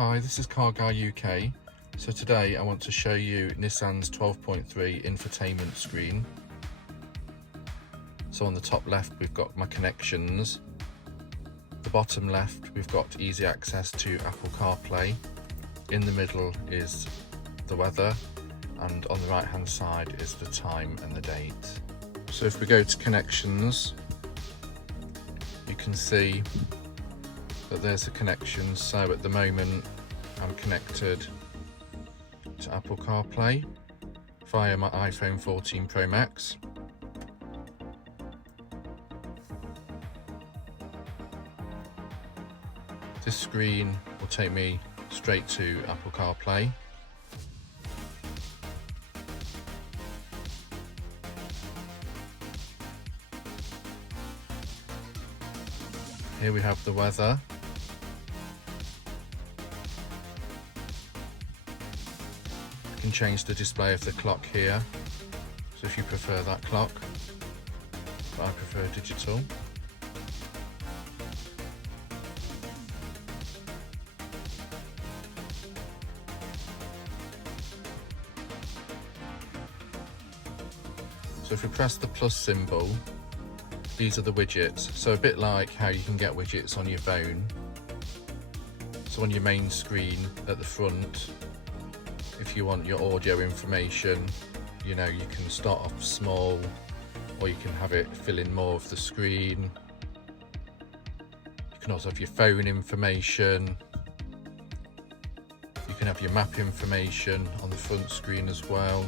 Hi, this is Car Guy UK. So today I want to show you Nissan's 12.3 infotainment screen. So on the top left we've got my connections. The bottom left we've got easy access to Apple CarPlay. In the middle is the weather, and on the right hand side is the time and the date. So if we go to connections, you can see that there's the connections. So at the moment I'm connected to Apple CarPlay via my iPhone 14 Pro Max. This screen will take me straight to Apple CarPlay. Here we have the weather. You can change the display of the clock here, so if you prefer that clock, but I prefer digital. So if we press the plus symbol, these are the widgets. So a bit like how you can get widgets on your phone. So on your main screen at the front, if you want your audio information, you know, you can start off small, or you can have it fill in more of the screen. You can also have your phone information. You can have your map information on the front screen as well.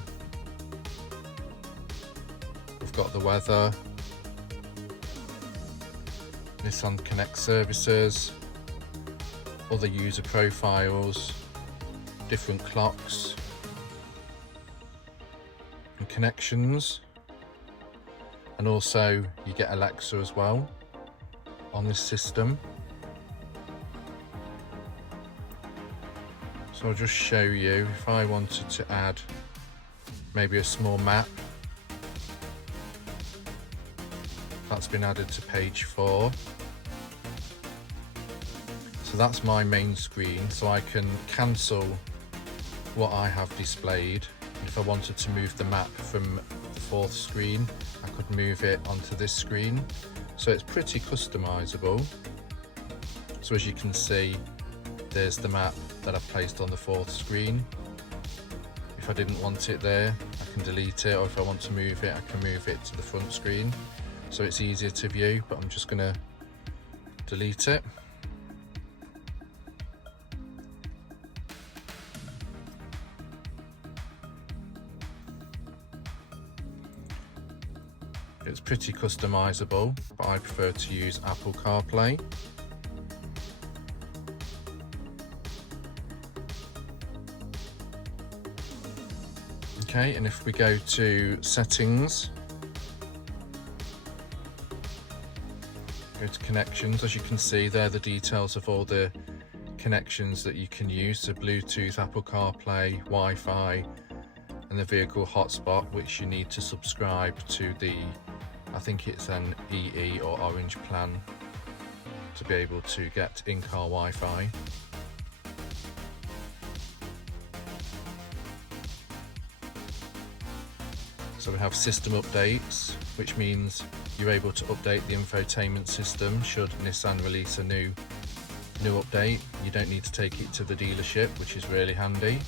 We've got the weather, Nissan Connect services, other user profiles, different clocks, and connections, and also you get Alexa as well on this system. So I'll just show you if I wanted to add maybe a small map. That's been added to page 4. So that's my main screen, so I can cancel what I have displayed. If I wanted to move the map from the 4th screen, I could move it onto this screen. So it's pretty customizable. So as you can see, there's the map that I've placed on the 4th screen. If I didn't want it there, I can delete it, or if I want to move it, I can move it to the front screen. So it's easier to view, but I'm just going to delete it. It's pretty customizable, but I prefer to use Apple CarPlay. Okay, and if we go to settings, go to connections, as you can see there are the details of all the connections that you can use. So Bluetooth, Apple CarPlay, Wi-Fi, and the vehicle hotspot, which you need to subscribe to the, I think it's an EE or Orange plan to be able to get in-car Wi-Fi. So we have system updates, which means you're able to update the infotainment system should Nissan release a new update. You don't need to take it to the dealership, which is really handy.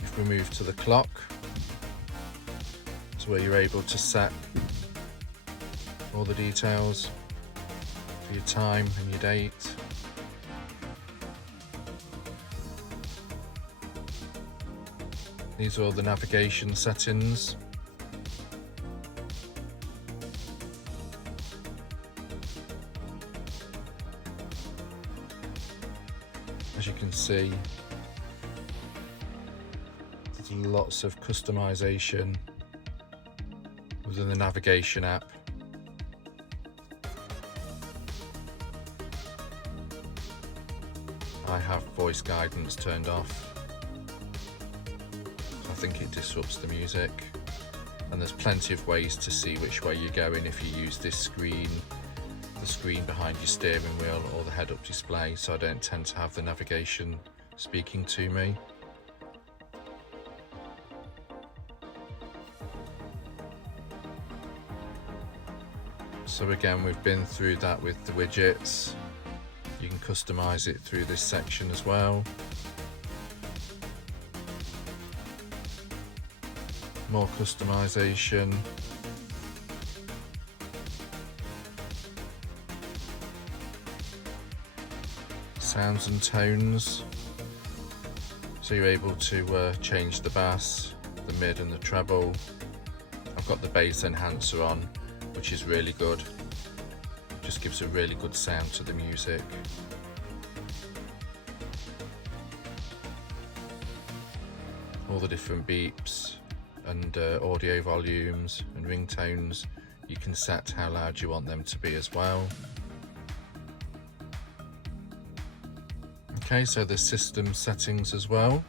If we move to the clock, it's where you're able to set all the details for your time and your date. These are all the navigation settings. As you can see, there's lots of customization within the navigation app. I have voice guidance turned off. I think it disrupts the music, and there's plenty of ways to see which way you're going if you use this screen. The screen behind your steering wheel or the head-up display, so I don't tend to have the navigation speaking to me. So again, we've been through that with the widgets. You can customize it through this section as well. More customization. Sounds and tones. So you're able to change the bass, the mid and the treble. I've got the bass enhancer on, which is really good. It just gives a really good sound to the music. All the different beeps and audio volumes and ringtones, you can set how loud you want them to be as well. Okay, so the system settings as well.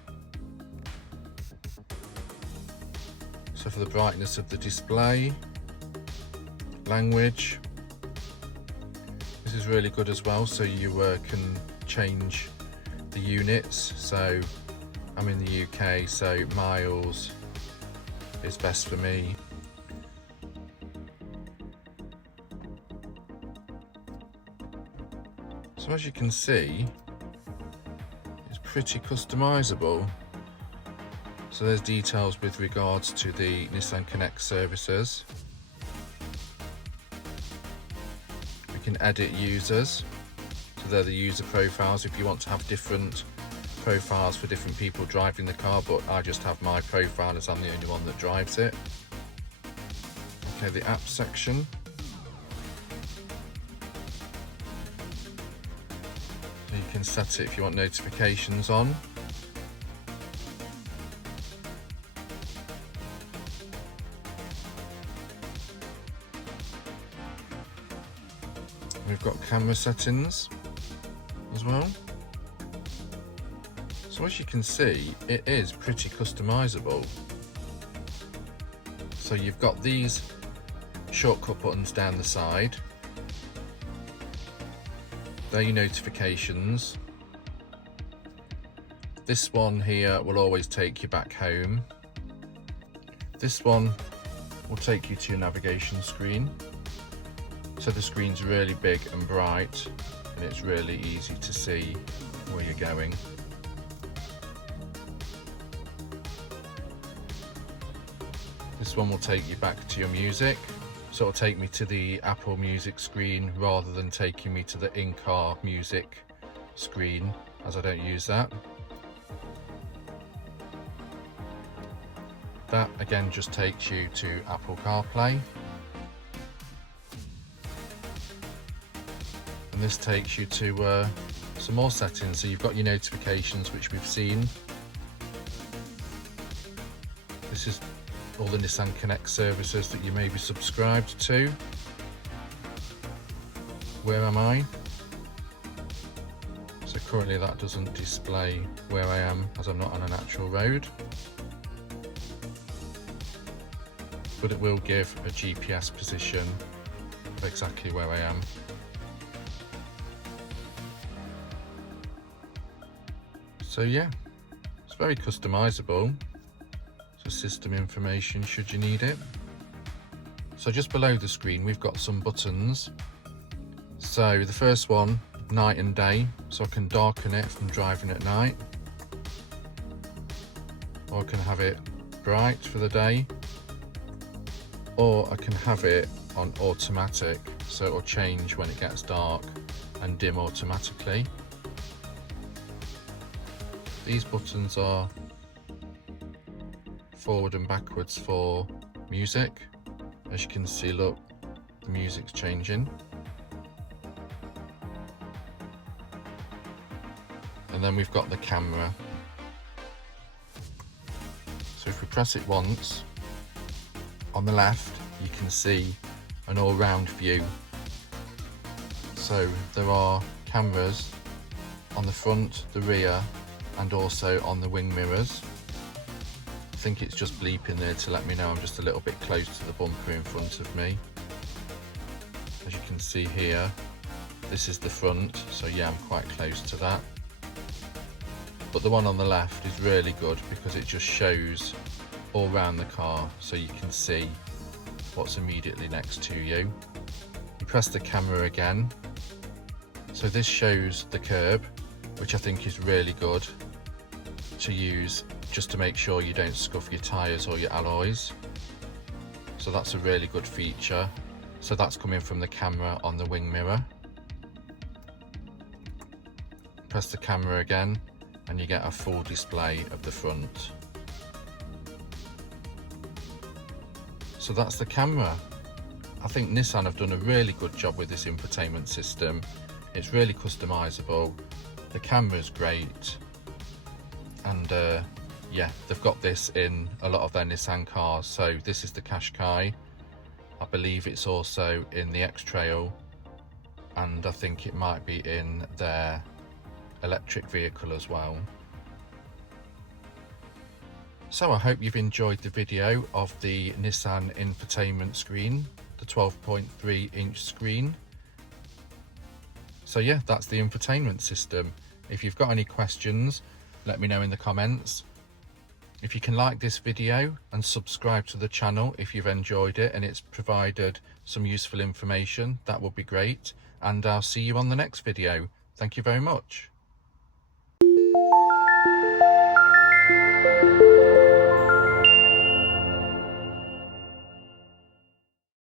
So for the brightness of the display, language, this is really good as well, so you can change the units. So I'm in the UK, so miles is best for me. So as you can see, it's pretty customizable. So there's details with regards to the Nissan Connect services. We can edit users, so they're the user profiles if you want to have different profiles for different people driving the car, but I just have my profile as I'm the only one that drives it. Okay, the app section. You can set it if you want notifications on. We've got camera settings as well. So as you can see, it is pretty customizable. So you've got these shortcut buttons down the side. They're your notifications. This one here will always take you back home. This one will take you to your navigation screen. So the screen's really big and bright, and it's really easy to see where you're going. This one will take you back to your music. So it'll take me to the Apple Music screen rather than taking me to the in-car music screen, as I don't use that. That again just takes you to Apple CarPlay. And this takes you to some more settings. So you've got your notifications, which we've seen. This is all the Nissan Connect services that you may be subscribed to. Where am I? So currently that doesn't display where I am, as I'm not on an actual road. But it will give a GPS position of exactly where I am. So yeah, it's very customizable. So system information should you need it. So just below the screen we've got some buttons. So the first one, night and day, so I can darken it from driving at night, or I can have it bright for the day, or I can have it on automatic, so it will change when it gets dark and dim automatically. These buttons are forward and backwards for music. As you can see, look, the music's changing. And then we've got the camera. So if we press it once, on the left you can see an all-round view. So there are cameras on the front, the rear, and also on the wing mirrors. I think it's just bleeping there to let me know I'm just a little bit close to the bumper in front of me. As you can see here, This is the front, so yeah, I'm quite close to that. But the one on the left is really good because it just shows all around the car, so you can see what's immediately next to you. You press the camera again, so this shows the curb, which I think is really good to use just to make sure you don't scuff your tyres or your alloys. So that's a really good feature. So that's coming from the camera on the wing mirror. Press the camera again and you get a full display of the front. So that's the camera. I think Nissan have done a really good job with this infotainment system. It's really customizable. The camera's great. And yeah, they've got this in a lot of their Nissan cars. So this is the Qashqai. I believe it's also in the X-Trail, and I think it might be in their electric vehicle as well. So I hope you've enjoyed the video of the Nissan Infotainment Screen, the 12.3 inch screen. So yeah, that's the infotainment system. If you've got any questions, let me know in the comments. If you can like this video and subscribe to the channel if you've enjoyed it and it's provided some useful information, that would be great. And I'll see you on the next video. Thank you very much.